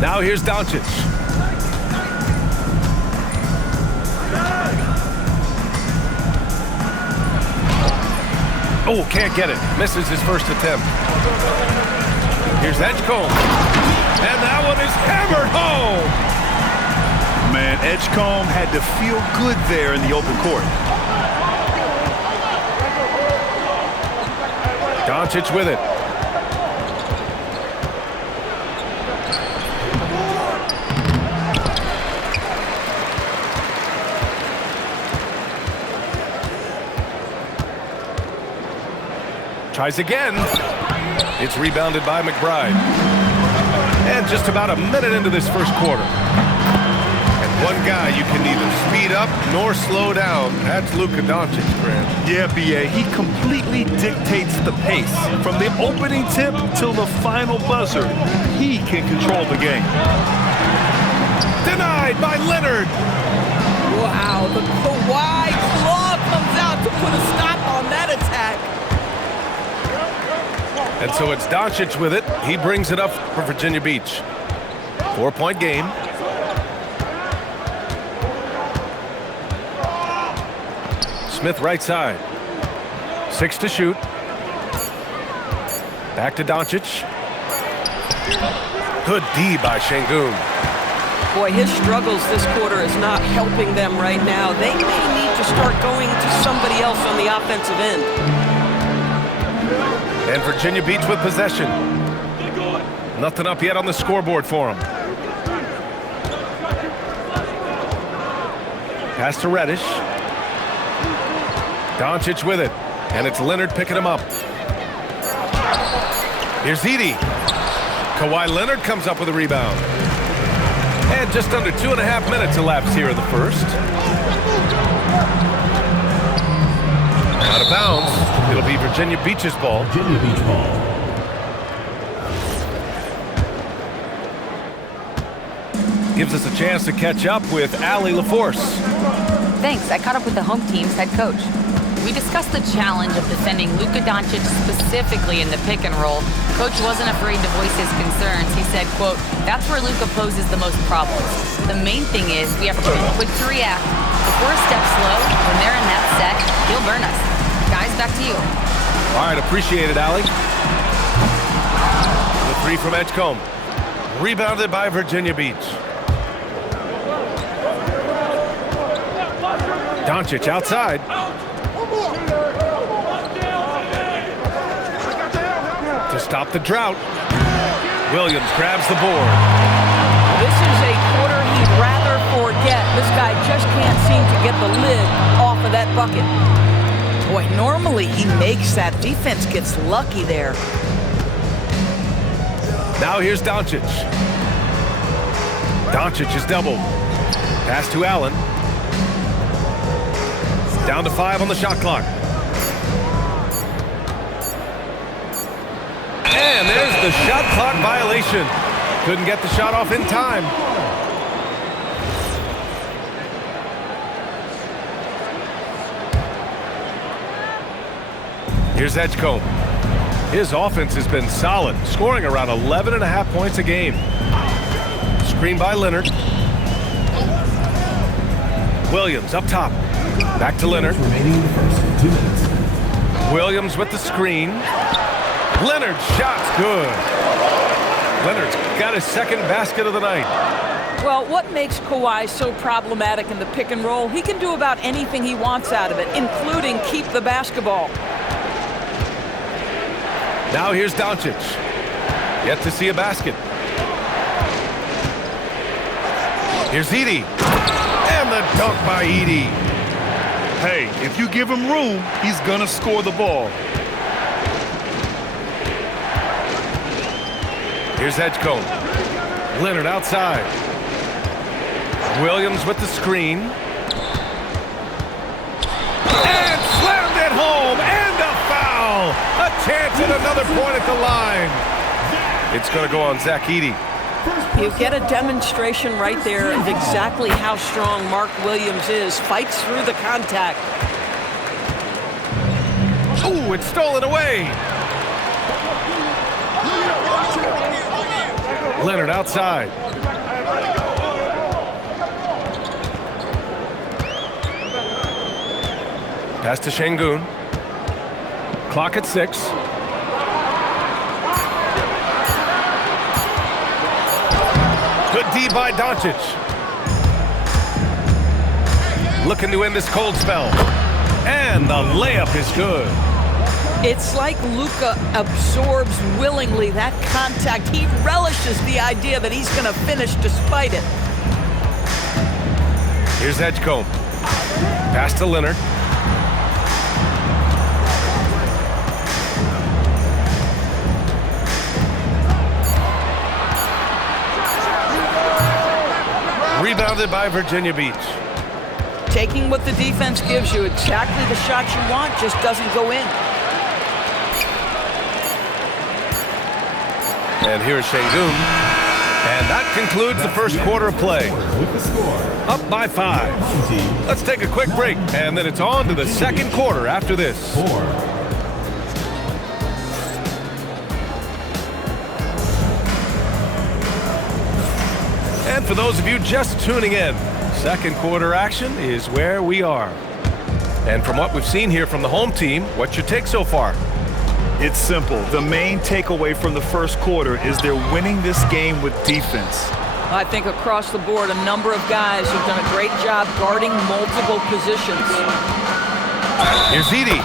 Now here's Doncic. Oh, can't get it. Misses his first attempt. Here's Edgecombe. And that one is hammered home. Man, Edgecombe had to feel good there in the open court. Doncic with it. Tries again. It's rebounded by McBride. And just about a minute into this first quarter. And one guy you can neither speed up nor slow down. That's Luka Doncic, Grant. Yeah, B.A., he completely dictates the pace. From the opening tip till the final buzzer, he can control the game. Denied by Leonard. Wow, the Kawhi claw comes out to put a stop on that attack. And so it's Doncic with it. He brings it up for Virginia Beach. 4-point game. Smith right side. 6 to shoot. Back to Doncic. Good D by Şengün. Boy, his struggles this quarter is not helping them right now. They may need to start going to somebody else on the offensive end. And Virginia Beach with possession. Nothing up yet on the scoreboard for him. Pass to Reddish. Doncic with it. And it's Leonard picking him up. Here's Edey. Kawhi Leonard comes up with a rebound. And just under 2.5 minutes elapsed here in the first. Out of bounds. It'll be Virginia Beach's ball. Virginia Beach ball. Gives us a chance to catch up with Allie LaForce. Thanks. I caught up with the home team's head coach. We discussed the challenge of defending Luka Doncic specifically in the pick and roll. Coach wasn't afraid to voice his concerns. He said, quote, "That's where Luka poses the most problems. The main thing is we have to be quick to react. If we're a step slow, when they're in that set, he'll burn us." Guys, back to you. All right, appreciate it, Allie. The three from Edgecombe. Rebounded by Virginia Beach. Doncic outside. To stop the drought. Williams grabs the board. This is a quarter he'd rather forget. This guy just can't seem to get the lid off of that bucket. Boy, normally he makes that. Defense gets lucky there. Now here's Doncic. Doncic is doubled. Pass to Allen. Down to 5 on the shot clock. And there's the shot clock violation. Couldn't get the shot off in time. Here's Edgecombe. His offense has been solid, scoring around 11.5 points a game. Screen by Leonard. Williams up top. Back to Leonard. Remaining in the first 2 minutes. Williams with the screen. Leonard's shot's good. Leonard's got his second basket of the night. Well, what makes Kawhi so problematic in the pick and roll? He can do about anything he wants out of it, including keep the basketball. Now here's Doncic. Yet to see a basket. Here's Edey. And the dunk by Edey. Hey, if you give him room, he's gonna score the ball. Here's Edgecombe. Leonard outside. Williams with the screen. And slammed it home. And a foul. A chance at another point at the line. It's going to go on Zach Edey. You get a demonstration right there of exactly how strong Mark Williams is. Fights through the contact. Ooh, it's stolen away. Leonard outside. Pass to Şengün. Clock at 6. Good D by Doncic. Looking to end this cold spell. And the layup is good. It's like Luka absorbs willingly that contact. He relishes the idea that he's going to finish despite it. Here's Edgecombe. Pass to Leonard. Rebounded by Virginia Beach. Taking what the defense gives you, exactly the shot you want, just doesn't go in. And here's Şengün. And that concludes the first quarter of play. Up by 5. Let's take a quick break, and then it's on to the second quarter after this. And for those of you just tuning in, second quarter action is where we are. And from what we've seen here from the home team, what's your take so far? It's simple. The main takeaway from the first quarter is they're winning this game with defense. I think across the board, a number of guys have done a great job guarding multiple positions. Here's Edey.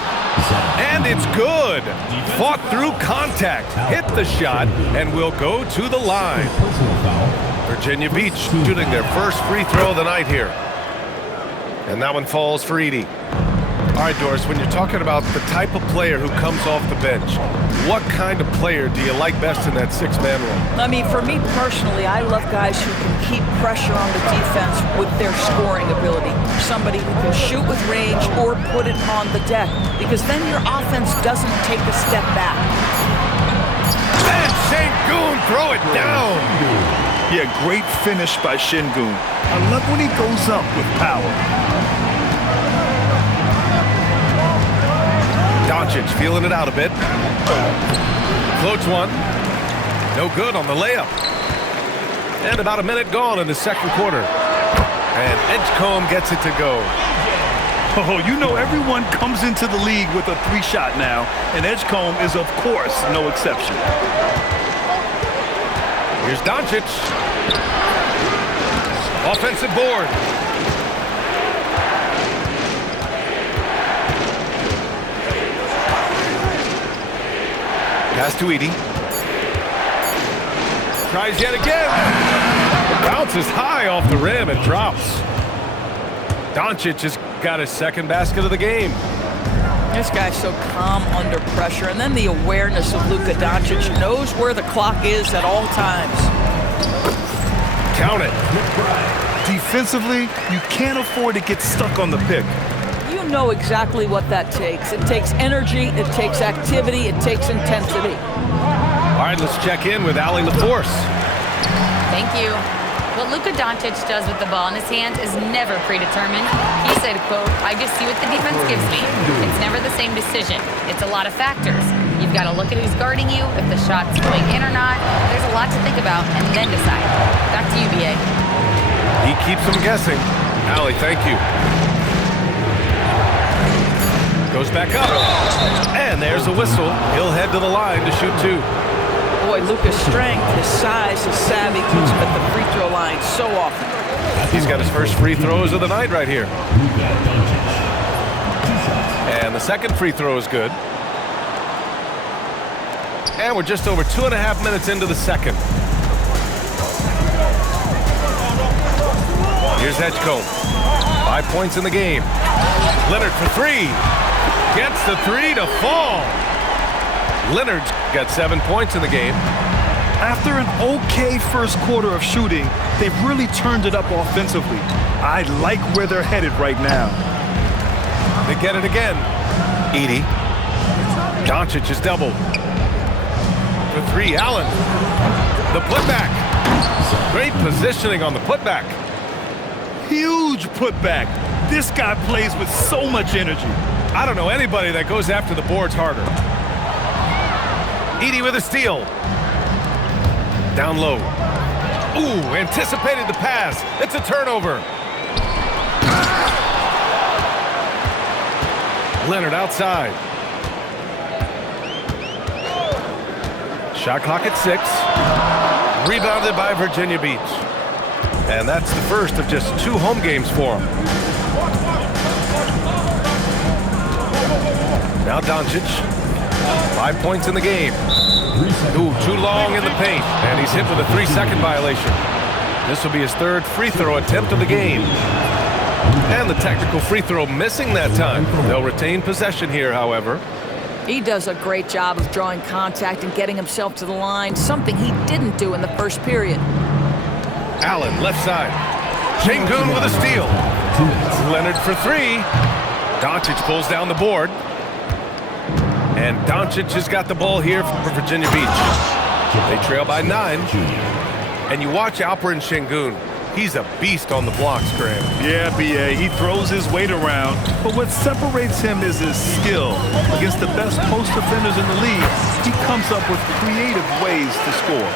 And it's good. Fought through contact, hit the shot, and will go to the line. Virginia Beach shooting their first free throw of the night here. And that one falls for Edey. All right, Doris, when you're talking about the type of player who comes off the bench, what kind of player do you like best in that six-man role? I mean, for me personally, I love guys who can keep pressure on the defense with their scoring ability. Somebody who can shoot with range or put it on the deck, because then your offense doesn't take a step back. And Şengün throw it down. Yeah, great finish by Şengün. I love when he goes up with power. Doncic feeling it out a bit. Floats one. No good on the layup. And about a minute gone in the second quarter. And Edgecombe gets it to go. Oh, you know everyone comes into the league with a three-shot now, and Edgecombe is, of course, no exception. Here's Doncic. Offensive board. Pass to Edey. Tries yet again. Bounces high off the rim and drops. Doncic has got his second basket of the game. This guy's so calm under pressure, and then the awareness of Luka Doncic, knows where the clock is at all times. Count it. Defensively, you can't afford to get stuck on the pick. You know exactly what that takes. It takes energy, it takes activity, it takes intensity. All right, let's check in with Allie LaForce. Thank you. What Luka Doncic does with the ball in his hands is never predetermined. He said, quote, "I just see what the defense gives me. It's never the same decision. It's a lot of factors. You've got to look at who's guarding you, if the shot's going in or not. There's a lot to think about and then decide." Back to you, BA. He keeps them guessing. Allie, thank you. Goes back up. And there's a whistle. He'll head to the line to shoot two. Boy, Luka's strength, his size, his savvy puts him at the free throw line so often. He's got his first free throws of the night right here. And the second free throw is good. And we're just over 2.5 minutes into the second. Here's Edgecombe. 5 points in the game. Leonard for three. Gets the three to fall. Leonard's got 7 points in the game. After an okay first quarter of shooting, they've really turned it up offensively. I like where they're headed right now. They get it again. Edey. Doncic is doubled. For three, Allen. The putback. Great positioning on the putback. Huge putback. This guy plays with so much energy. I don't know anybody that goes after the boards harder. Edey with a steal. Down low. Ooh, anticipated the pass. It's a turnover. Leonard outside. Shot clock at 6. Rebounded by Virginia Beach. And that's the first of just 2 home games for him. Now Doncic. 5 points in the game. Ooh, too long in the paint. And he's hit with a 3-second violation. This will be his 3rd free throw attempt of the game. And the technical free throw missing that time. They'll retain possession here, however. He does a great job of drawing contact and getting himself to the line, something he didn't do in the first period. Allen, left side. Sengun with a steal. Leonard for 3. Doncic pulls down the board. And Doncic has got the ball here for Virginia Beach. They trail by 9. And you watch Alperen Sengun. He's a beast on the blocks, Graham. Yeah, B.A., he throws his weight around, but what separates him is his skill. Against the best post defenders in the league, he comes up with creative ways to score.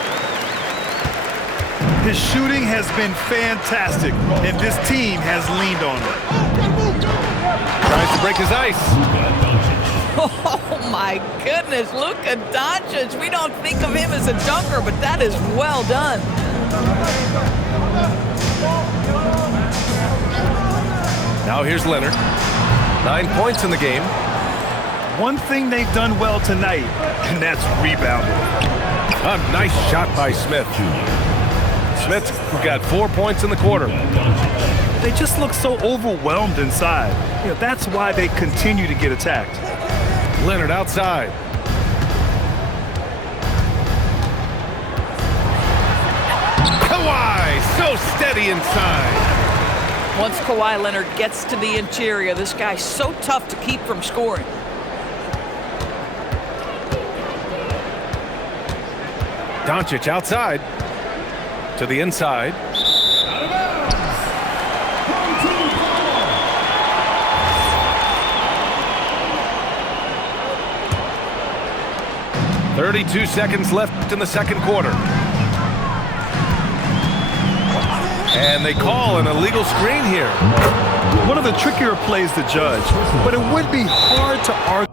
His shooting has been fantastic, and this team has leaned on it. Tries to break his ice. Oh, my goodness, Luka Doncic. We don't think of him as a dunker, but that is well done. Now here's Leonard. 9 points in the game. One thing they've done well tonight, and that's rebounding. A nice shot by Smith. Smith's got 4 points in the quarter. They just look so overwhelmed inside. You know, that's why they continue to get attacked. Leonard outside. Kawhi, so steady inside. Once Kawhi Leonard gets to the interior, this guy's so tough to keep from scoring. Doncic outside. To the inside. .32 seconds left in the second quarter. And they call an illegal screen here. One of the trickier plays to judge, but it would be hard to argue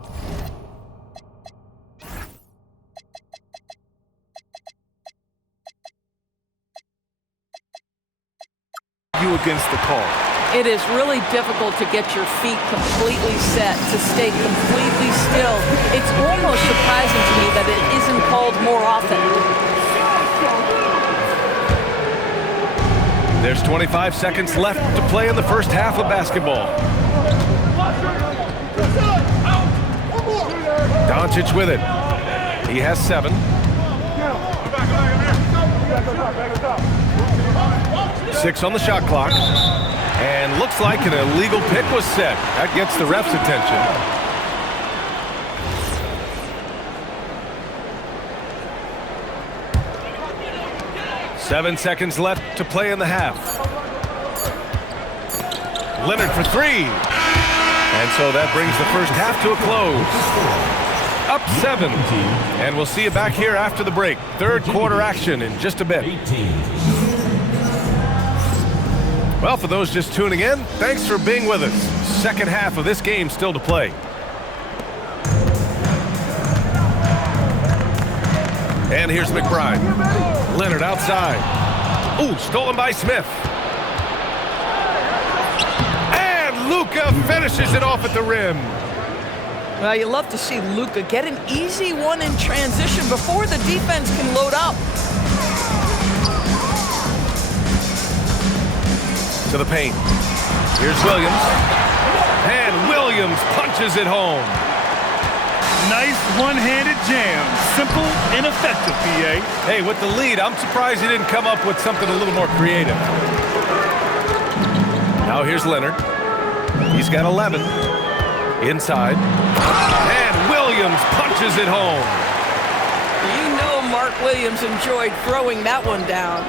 against the call. It is really difficult to get your feet completely set, to stay completely still. It's almost surprising to me that it isn't called more often. There's 25 seconds left to play in the first half of basketball. Doncic with it. He has 7. 6 on the shot clock. And looks like an illegal pick was set. That gets the ref's attention. Seven seconds left to play in the half. Leonard for 3. And so that brings the first half to a close. Up 7. And we'll see you back here after the break. Third quarter action in just a bit. Well, for those just tuning in, thanks for being with us. Second half of this game still to play. And here's McBride. Leonard outside. Ooh, stolen by Smith. And Luka finishes it off at the rim. Well, you love to see Luka get an easy one in transition before the defense can load up. To the paint. Here's Williams. And Williams punches it home. Nice one-handed jam. Simple and effective, B.A. Hey, with the lead, I'm surprised he didn't come up with something a little more creative. Now here's Leonard. He's got 11. Inside. And Williams punches it home. You know Mark Williams enjoyed throwing that one down.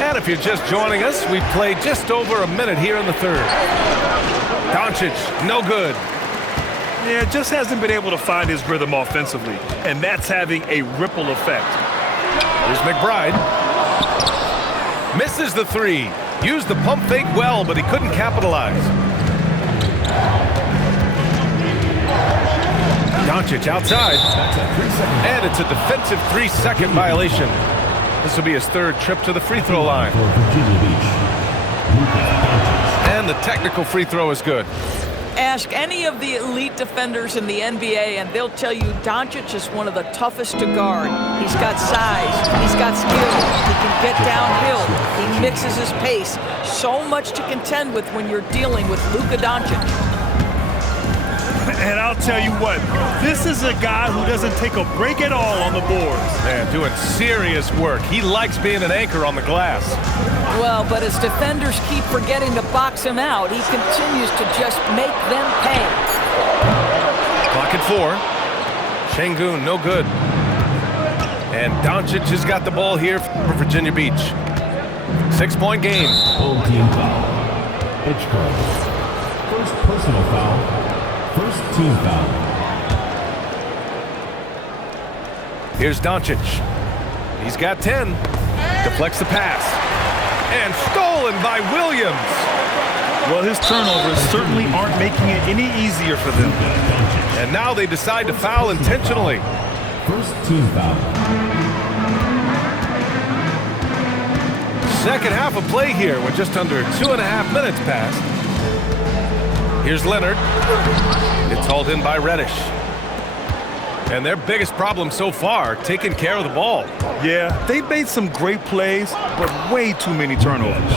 And if you're just joining us, we've played just over a minute here in the third. Doncic, no good. Yeah, just hasn't been able to find his rhythm offensively, and that's having a ripple effect. Here's McBride. Misses the three. Used the pump fake well, but he couldn't capitalize. Doncic outside. And it's a defensive 3-second violation. This will be his third trip to the free throw line. For Virginia Beach, Luka Doncic. And the technical free throw is good. Ask any of the elite defenders in the NBA and they'll tell you Doncic is one of the toughest to guard. He's got size, he's got skill, he can get downhill, he mixes his pace. So much to contend with when you're dealing with Luka Doncic. And I'll tell you what, this is a guy who doesn't take a break at all on the boards. Man, doing serious work. He likes being an anchor on the glass. Well, but as defenders keep forgetting to box him out, he continues to just make them pay. Clock at 4. Şengün, no good. And Doncic has got the ball here for Virginia Beach. 6-point game. Home team foul. Hitchcock. First personal foul. First team foul. Here's Doncic. He's got 10. Deflects the pass. And stolen by Williams. Well, his turnovers certainly aren't making it any easier for them. And now they decide to foul intentionally. First team foul. Second half of play here with just under 2.5 minutes passed. Here's Leonard. It's hauled in by Reddish. And their biggest problem so far, taking care of the ball. Yeah, they've made some great plays, but way too many turnovers.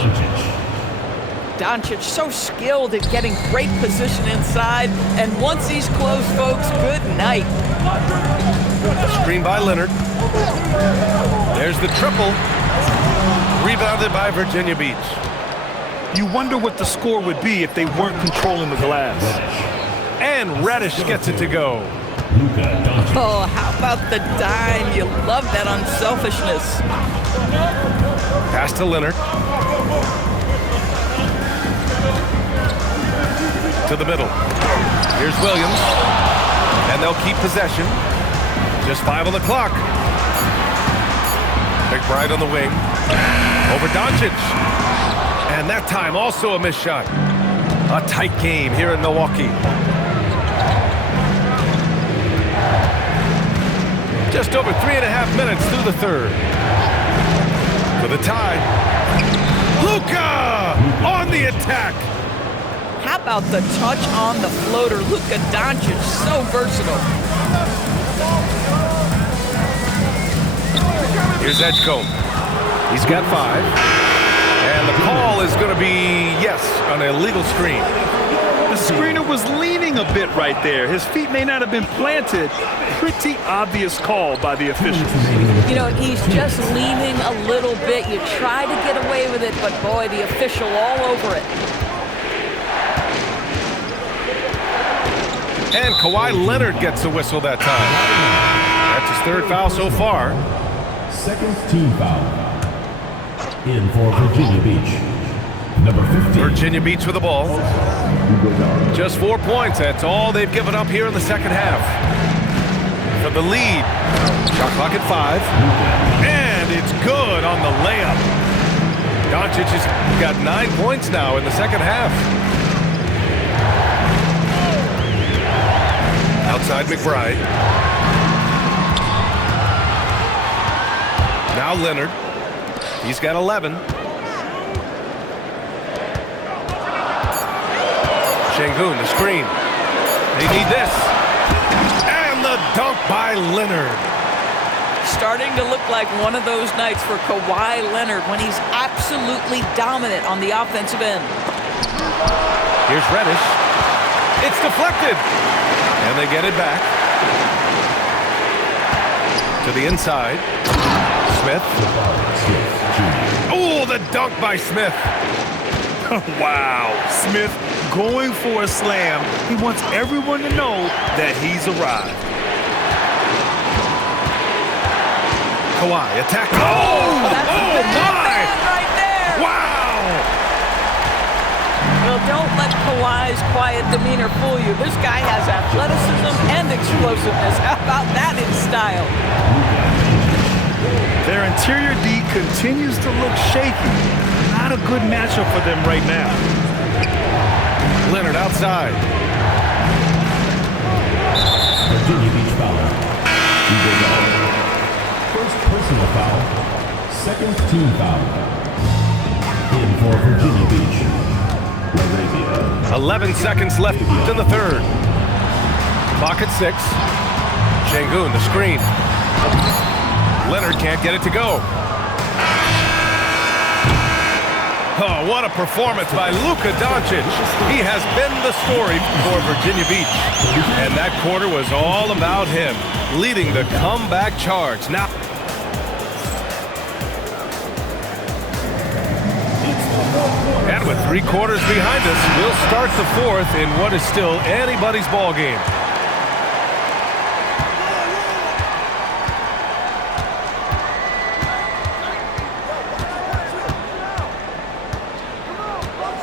Doncic so skilled at getting great position inside, and once he's close, folks, good night. Screen by Leonard. There's the triple. Rebounded by Virginia Beach. You wonder what the score would be if they weren't controlling the glass. And Reddish gets it to go. Luka Doncic. Oh, how about the dime? You love that unselfishness. Pass to Leonard. To the middle. Here's Williams. And they'll keep possession. Just 5 on the clock. McBride on the wing. Over Doncic. And that time also a missed shot. A tight game here in Milwaukee. Just over 3.5 minutes through the third. For the tie. Luka on the attack. How about the touch on the floater? Luka Doncic, so versatile. Here's Edgecombe. He's got 5. And the call is going to be, yes, an illegal screen. The screener was leaning a bit right there. His feet may not have been planted. Pretty obvious call by the officials. You know, he's just leaning a little bit. You try to get away with it, but boy, the official all over it. And Kawhi Leonard gets a whistle that time. That's his third foul so far. Second team foul. In for Virginia Beach. Number 15. Virginia Beach with the ball. Just 4 points. That's all they've given up here in the second half. For the lead. Shot clock at 5. And it's good on the layup. Doncic has got 9 points now in the second half. Outside McBride. Now Leonard. He's got 11. Şengün, the screen. They need this. And the dunk by Leonard. Starting to look like one of those nights for Kawhi Leonard when he's absolutely dominant on the offensive end. Here's Reddish. It's deflected. And they get it back. To the inside. Smith. Oh, the dunk by Smith. Wow. Smith going for a slam. He wants everyone to know that he's arrived. Kawhi attack. That's a good my! man right there. Wow! Well, don't let Kawhi's quiet demeanor fool you. This guy has athleticism and explosiveness. How about that in style? Their interior D continues to look shaky. Not a good matchup for them right now. Leonard outside. Virginia Beach foul. First personal foul. Second team foul. In for Virginia Beach. Laravia. 11 seconds left in the third. Clock at 6. Şengün, the screen. Leonard can't get it to go. Oh, what a performance by Luka Doncic. He has been the story for Virginia Beach. And that quarter was all about him, leading the comeback charge. Now, and with 3 quarters behind us, we'll start the fourth in what is still anybody's ball game.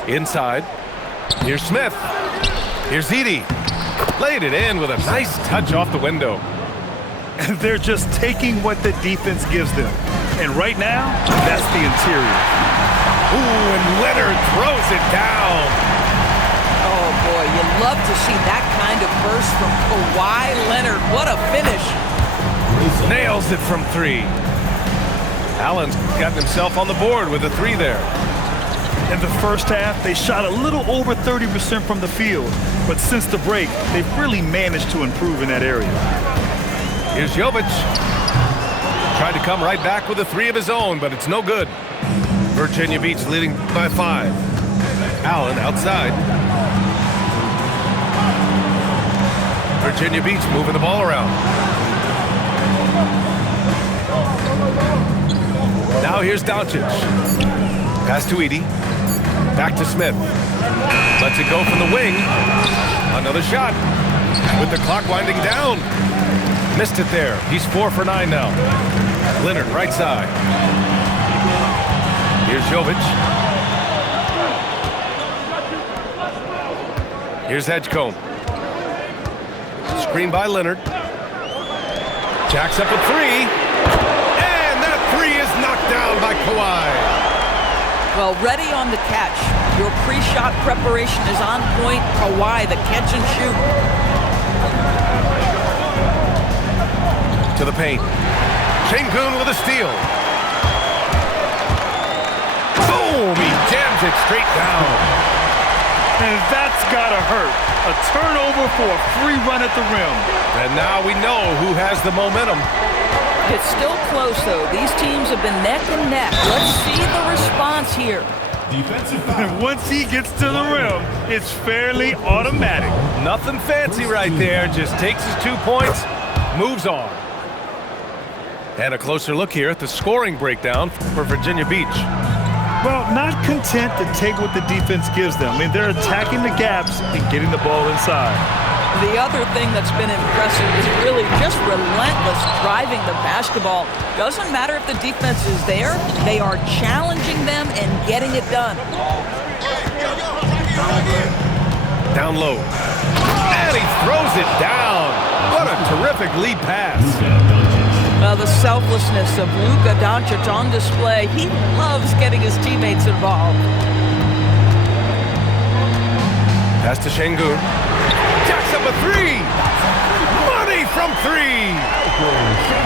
Inside. Here's Smith. Here's Edey. Laid it in with a nice touch off the window. They're just taking what the defense gives them. And right now, that's the interior. Ooh, and Leonard throws it down. Oh, boy, you love to see that kind of burst from Kawhi Leonard. What a finish. Nails it from 3. Allen's gotten himself on the board with a 3 there. In the first half, they shot a little over 30% from the field. But since the break, they've really managed to improve in that area. Here's Jovic. Tried to come right back with a 3 of his own, but it's no good. Virginia Beach leading by 5. Allen outside. Virginia Beach moving the ball around. Now here's Doncic. Pass to Edey. Back to Smith. Lets it go from the wing. Another shot. With the clock winding down. Missed it there. He's 4 for 9 now. Leonard right side. Here's Jovic. Here's Edgecombe. Screen by Leonard. Jacks up a 3. And that 3 is knocked down by Kawhi. Well, ready on the catch. Your pre-shot preparation is on point. Kawhi, the catch and shoot. To the paint. Şengün with a steal. Boom! He jams it straight down. And that's gotta hurt. A turnover for a free run at the rim. And now we know who has the momentum. It's still close, though. These teams have been neck and neck. Let's see the response here. Defensive foul. And once he gets to the rim, it's fairly automatic. Nothing fancy right there. Just takes his 2 points, moves on. And a closer look here at the scoring breakdown for Virginia Beach. Well, not content to take what the defense gives them. I mean, they're attacking the gaps and getting the ball inside. The other thing that's been impressive is really just relentless driving the basketball. Doesn't matter if the defense is there, they are challenging them and getting it done. Down low. And he throws it down. What a terrific lead pass. The selflessness of Luka Doncic on display. He loves getting his teammates involved. Pass to Şengün. Jacks up a 3. Money from 3.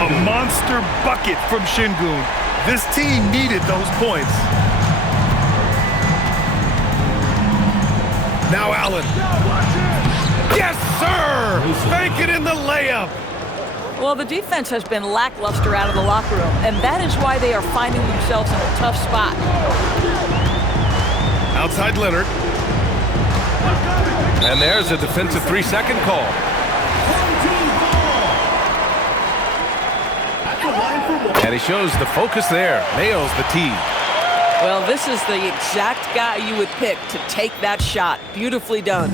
A monster bucket from Şengün. This team needed those points. Now Allen. Yes, sir! Make it in the layup. Well, the defense has been lackluster out of the locker room, and that is why they are finding themselves in a tough spot. Outside Leonard. And there's a defensive 3-second call. And he shows the focus there. Nails the tee. Well, this is the exact guy you would pick to take that shot. Beautifully done.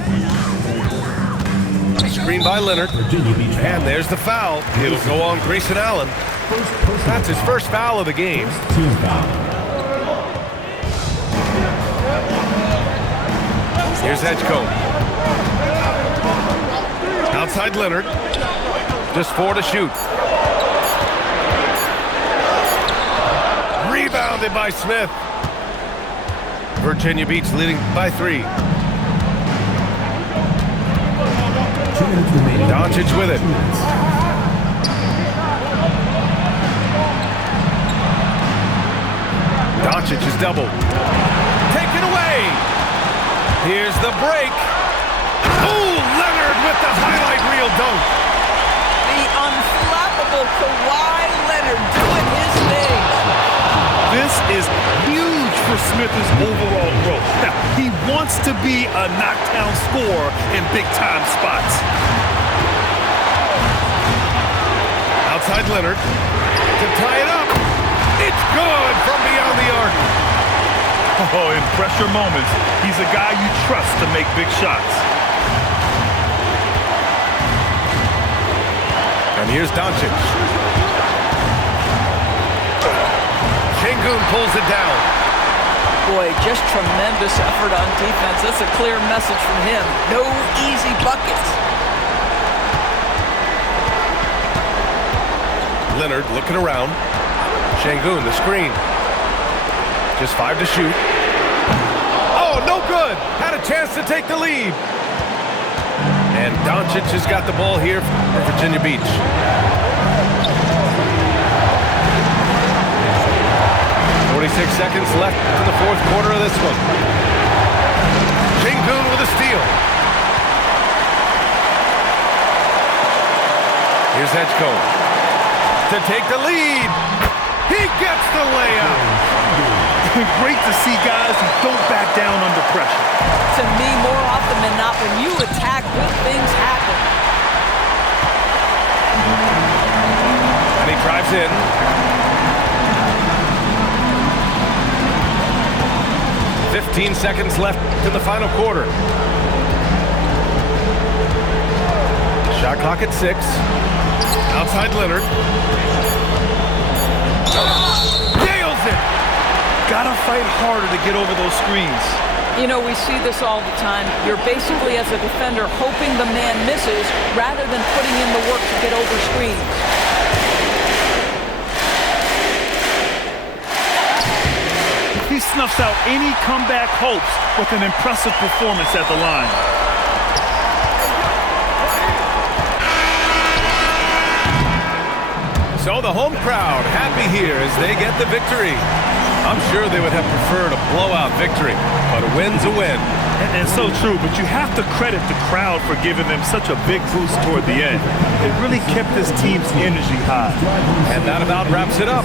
Screen by Leonard. Virginia Beach foul. And there's the foul. It'll go on Grayson Allen. First personal That's his foul. first foul of the game. First team foul. Here's Edgecombe. Outside Leonard. Just 4 to shoot. Rebounded by Smith. Virginia Beach leading by 3. 2 minutes remaining. Doncic with it. 2 minutes. Doncic is doubled. Taken away. Here's the break. Ooh, Leonard with the highlight reel dunk. The unflappable Kawhi Leonard doing his thing. This is huge for Smith's overall growth. Now, he wants to be a knockdown scorer in big-time spots. Outside Leonard to tie it up. It's good from beyond the arc. Oh, in pressure moments, he's a guy you trust to make big shots. And here's Doncic. Şengün pulls it down. Boy, just tremendous effort on defense. That's a clear message from him. No easy buckets. Leonard looking around. Şengün, the screen. Just 5 to shoot. Oh, no good. Had a chance to take the lead. And Doncic has got the ball here for Virginia Beach. 46 seconds left in the fourth quarter of this one. Şengün with a steal. Here's Edgecombe to take the lead. He gets the layup. Great to see guys who don't back down under pressure. To me, more often than not, when you attack, good things happen. And he drives in. "15 seconds left in the final quarter. Shot clock at 6. Outside Leonard. Nails it! Gotta fight harder to get over those screens. You know, we see this all the time. You're basically, as a defender, hoping the man misses rather than putting in the work to get over screens. He snuffs out any comeback hopes with an impressive performance at the line. So the home crowd happy here as they get the victory. I'm sure they would have preferred a blowout victory, but a win's a win. And so true, but you have to credit the crowd for giving them such a big boost toward the end. It really kept this team's energy high. And that about wraps it up.